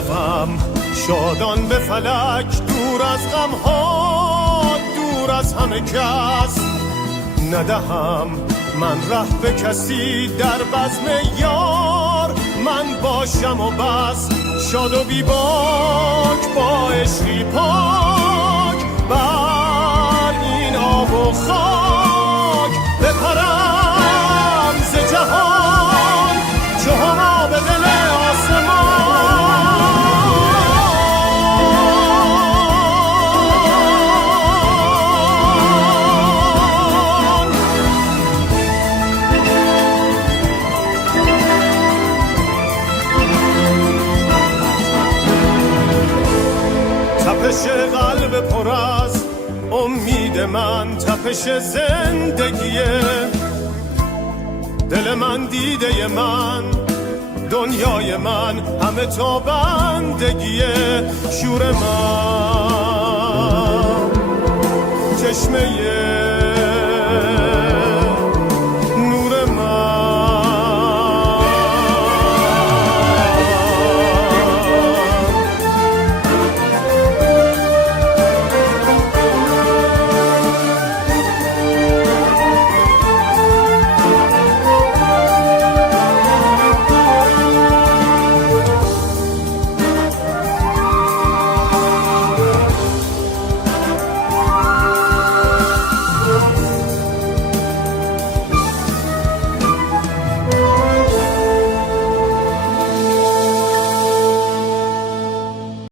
بروم شادان به فلک، دور از غمها، دور از همه کس. ندهم من ره به کسی، در بزم یار من باشم و بس. شاد و بی باک با عشقی پاک، بر این آب و خاک بپرم ز جهان، چو هما به دل آسمان. تپش قلب پر از امید من، تپش زندگیه. دل من دیده من، دنیای من، همه تا بندگیه. شور من چشمه